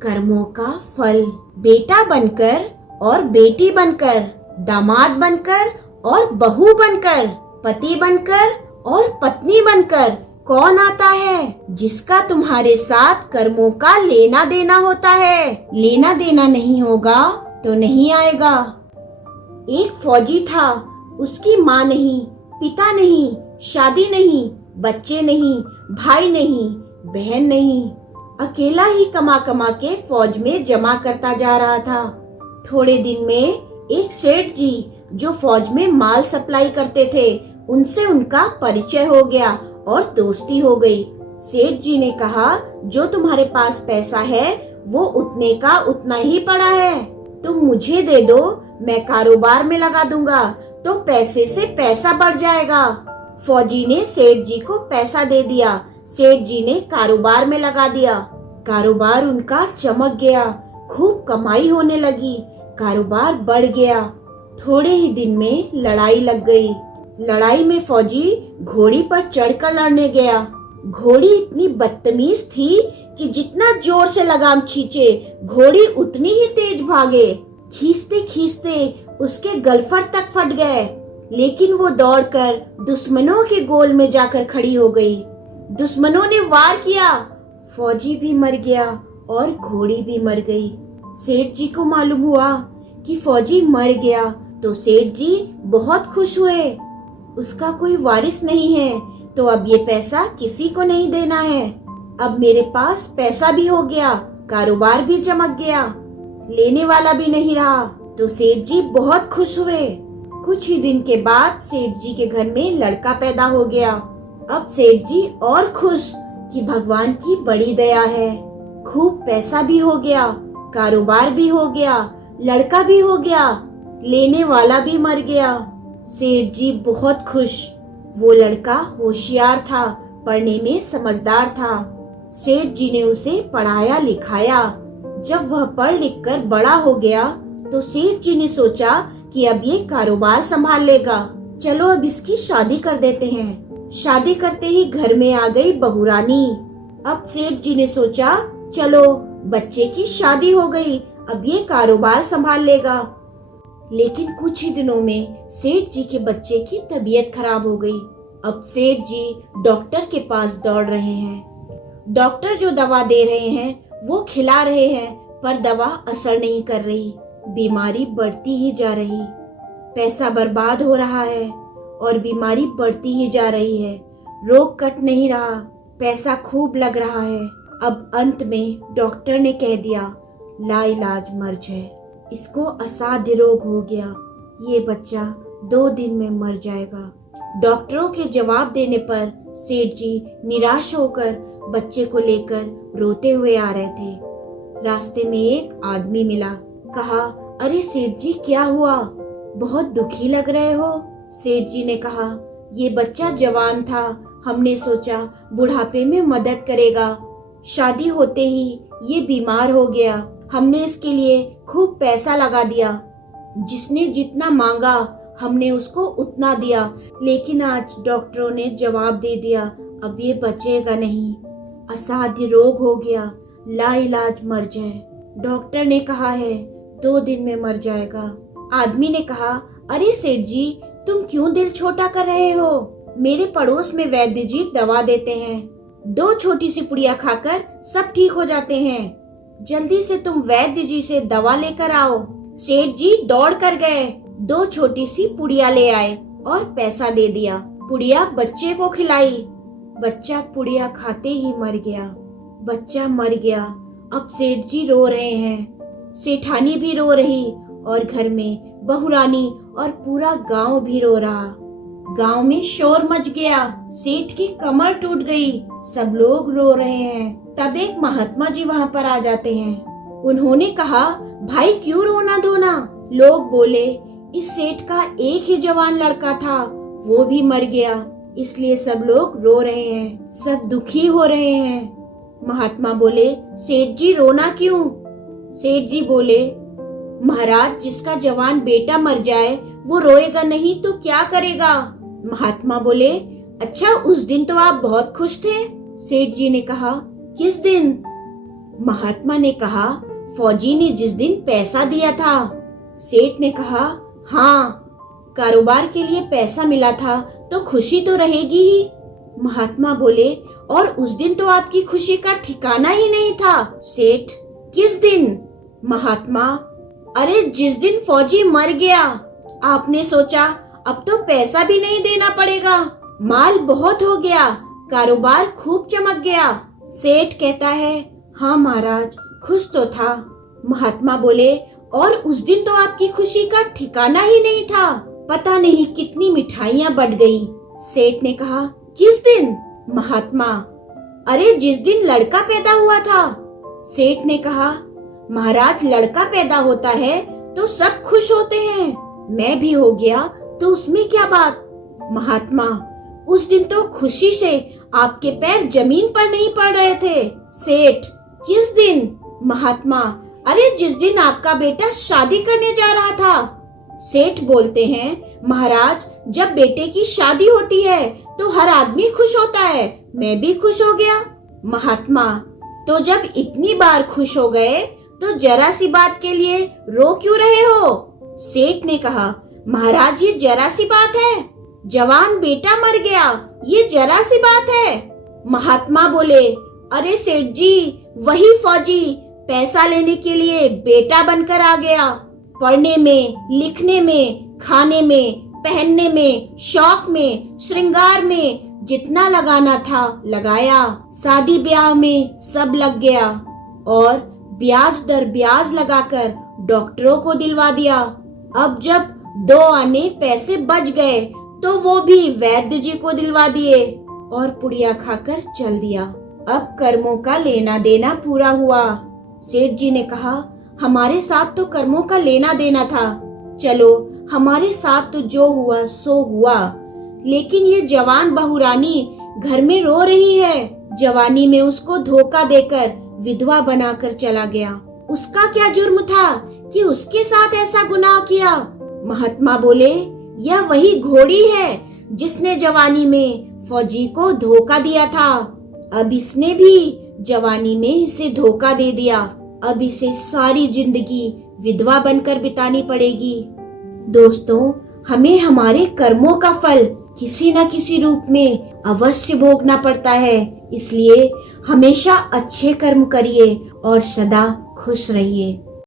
कर्मों का फल। बेटा बनकर और बेटी बनकर, दामाद बनकर और बहू बनकर, पति बनकर और पत्नी बनकर कौन आता है? जिसका तुम्हारे साथ कर्मों का लेना देना होता है। लेना देना नहीं होगा तो नहीं आएगा। एक फौजी था, उसकी माँ नहीं, पिता नहीं, शादी नहीं, बच्चे नहीं, भाई नहीं, बहन नहीं, अकेला ही कमा कमा के फौज में जमा करता जा रहा था। थोड़े दिन में एक सेठ जी जो फौज में माल सप्लाई करते थे, उनसे उनका परिचय हो गया और दोस्ती हो गई। सेठ जी ने कहा, जो तुम्हारे पास पैसा है वो उतने का उतना ही पड़ा है, तुम मुझे दे दो, मैं कारोबार में लगा दूंगा तो पैसे से पैसा बढ़ जाएगा। फौजी ने सेठ जी को पैसा दे दिया। सेठ जी ने कारोबार में लगा दिया। कारोबार उनका चमक गया, खूब कमाई होने लगी, कारोबार बढ़ गया। थोड़े ही दिन में लड़ाई लग गई। लड़ाई में फौजी घोड़ी पर चढ़कर लड़ने गया। घोड़ी इतनी बदतमीज थी कि जितना जोर से लगाम खींचे घोड़ी उतनी ही तेज भागे। खींचते खींचते उसके गलफर तक फट गए, लेकिन वो दौड़कर दुश्मनों के गोल में जाकर खड़ी हो गई। दुश्मनों ने वार किया, फौजी भी मर गया और घोड़ी भी मर गई। सेठ जी को मालूम हुआ कि फौजी मर गया तो सेठ जी बहुत खुश हुए। उसका कोई वारिस नहीं है तो अब ये पैसा किसी को नहीं देना है। अब मेरे पास पैसा भी हो गया, कारोबार भी चमक गया, लेने वाला भी नहीं रहा। तो सेठ जी बहुत खुश हुए। कुछ ही दिन के बाद सेठ जी के घर में लड़का पैदा हो गया। अब सेठ जी और खुश कि भगवान की बड़ी दया है। खूब पैसा भी हो गया, कारोबार भी हो गया, लड़का भी हो गया, लेने वाला भी मर गया। सेठ जी बहुत खुश। वो लड़का होशियार था, पढ़ने में समझदार था। सेठ जी ने उसे पढ़ाया लिखाया। जब वह पढ़ लिख कर बड़ा हो गया तो सेठ जी ने सोचा कि अब ये कारोबार संभाल लेगा, चलो अब इसकी शादी कर देते हैं। शादी करते ही घर में आ गई बहुरानी। अब सेठ जी ने सोचा, चलो बच्चे की शादी हो गई, अब ये कारोबार संभाल लेगा। लेकिन कुछ ही दिनों में सेठ जी के बच्चे की तबीयत खराब हो गई। अब सेठ जी डॉक्टर के पास दौड़ रहे हैं। डॉक्टर जो दवा दे रहे हैं वो खिला रहे हैं, पर दवा असर नहीं कर रही। बीमारी बढ़ती ही जा रही, पैसा बर्बाद हो रहा है और बीमारी बढ़ती ही जा रही है। रोग कट नहीं रहा, पैसा खूब लग रहा है। अब अंत में डॉक्टर ने कह दिया, लाइलाज मर्ज है, इसको असाध्य रोग हो गया, ये बच्चा 2 दिन में मर जाएगा। डॉक्टरों के जवाब देने पर सेठ जी निराश होकर बच्चे को लेकर रोते हुए आ रहे थे। रास्ते में एक आदमी मिला। कहा, अरे सेठ जी क्या हुआ, बहुत दुखी लग रहे हो। सेठ जी ने कहा, ये बच्चा जवान था, हमने सोचा बुढ़ापे में मदद करेगा। शादी होते ही ये बीमार हो गया, हमने इसके लिए खूब पैसा लगा दिया। जिसने जितना मांगा हमने उसको उतना दिया, लेकिन आज डॉक्टरों ने जवाब दे दिया, अब ये बचेगा नहीं, असाध्य रोग हो गया, लाइलाज मर्ज है। डॉक्टर ने कहा है 2 दिन में मर जाएगा। आदमी ने कहा, अरे सेठ जी तुम क्यों दिल छोटा कर रहे हो, मेरे पड़ोस में वैद्य जी दवा देते हैं, 2 छोटी सी पुड़िया खाकर सब ठीक हो जाते हैं, जल्दी से तुम वैद्य जी से दवा लेकर आओ। सेठ जी दौड़ कर गए, 2 छोटी सी पुड़िया ले आए और पैसा दे दिया। पुड़िया बच्चे को खिलाई। बच्चा पुड़िया खाते ही मर गया। बच्चा मर गया। अब सेठ जी रो रहे हैं, सेठानी भी रो रही और घर में बहुरानी और पूरा गांव भी रो रहा। गांव में शोर मच गया, सेठ की कमर टूट गई, सब लोग रो रहे हैं। तब एक महात्मा जी वहां पर आ जाते हैं। उन्होंने कहा, भाई क्यों रोना धोना। लोग बोले, इस सेठ का एक ही जवान लड़का था, वो भी मर गया, इसलिए सब लोग रो रहे हैं, सब दुखी हो रहे हैं। महात्मा बोले, सेठ जी रोना क्यों। सेठ जी बोले, महाराज जिसका जवान बेटा मर जाए वो रोएगा नहीं तो क्या करेगा। महात्मा बोले, अच्छा उस दिन तो आप बहुत खुश थे। सेठ जी ने कहा, किस दिन। महात्मा ने कहा, फौजी ने जिस दिन पैसा दिया था। सेठ ने कहा, हाँ, कारोबार के लिए पैसा मिला था तो खुशी तो रहेगी ही। महात्मा बोले, और उस दिन तो आपकी खुशी का ठिकाना ही नहीं था। सेठ, किस दिन? महात्मा, अरे जिस दिन फौजी मर गया। आपने सोचा अब तो पैसा भी नहीं देना पड़ेगा, माल बहुत हो गया, कारोबार खूब चमक गया। सेठ कहता है, हाँ महाराज, खुश तो था। महात्मा बोले, और उस दिन तो आपकी खुशी का ठिकाना ही नहीं था, पता नहीं कितनी मिठाइयाँ बट गई। सेठ ने कहा, किस दिन? महात्मा, अरे जिस दिन लड़का पैदा हुआ था। सेठ ने कहा, महाराज लड़का पैदा होता है तो सब खुश होते हैं, मैं भी हो गया तो उसमें क्या बात। महात्मा, उस दिन तो खुशी से आपके पैर जमीन पर नहीं पड़ रहे थे। सेठ, किस दिन? महात्मा, अरे जिस दिन आपका बेटा शादी करने जा रहा था। सेठ बोलते हैं, महाराज जब बेटे की शादी होती है तो हर आदमी खुश होता है, मैं भी खुश हो गया। महात्मा, तो जब इतनी बार खुश हो गए तो जरा सी बात के लिए रो क्यों रहे हो? सेठ ने कहा, महाराज ये जरा सी बात है, जवान बेटा मर गया, ये जरा सी बात है। महात्मा बोले, अरे सेठ जी, वही फौजी पैसा लेने के लिए बेटा बनकर आ गया। पढ़ने में, लिखने में, खाने में, पहनने में, शौक में, श्रृंगार में जितना लगाना था लगाया, शादी ब्याह में सब लग गया और ब्याज दर ब्याज लगाकर डॉक्टरों को दिलवा दिया। अब जब 2 आने पैसे बच गए तो वो भी वैद्य जी को दिलवा दिए और पुड़िया खाकर चल दिया। अब कर्मों का लेना देना पूरा हुआ। सेठ जी ने कहा, हमारे साथ तो कर्मों का लेना देना था, चलो हमारे साथ तो जो हुआ सो हुआ, लेकिन ये जवान बहुरानी घर में रो रही है। जवानी में उसको धोखा देकर विधवा बनाकर चला गया, उसका क्या जुर्म था कि उसके साथ ऐसा गुनाह किया? महात्मा बोले, यह वही घोड़ी है जिसने जवानी में फौजी को धोखा दिया था। अब इसने भी जवानी में इसे धोखा दे दिया, अब इसे सारी जिंदगी विधवा बनकर बितानी पड़ेगी। दोस्तों, हमें हमारे कर्मों का फल किसी न किसी रूप में अवश्य भोगना पड़ता है, इसलिए हमेशा अच्छे कर्म करिए और सदा खुश रहिए।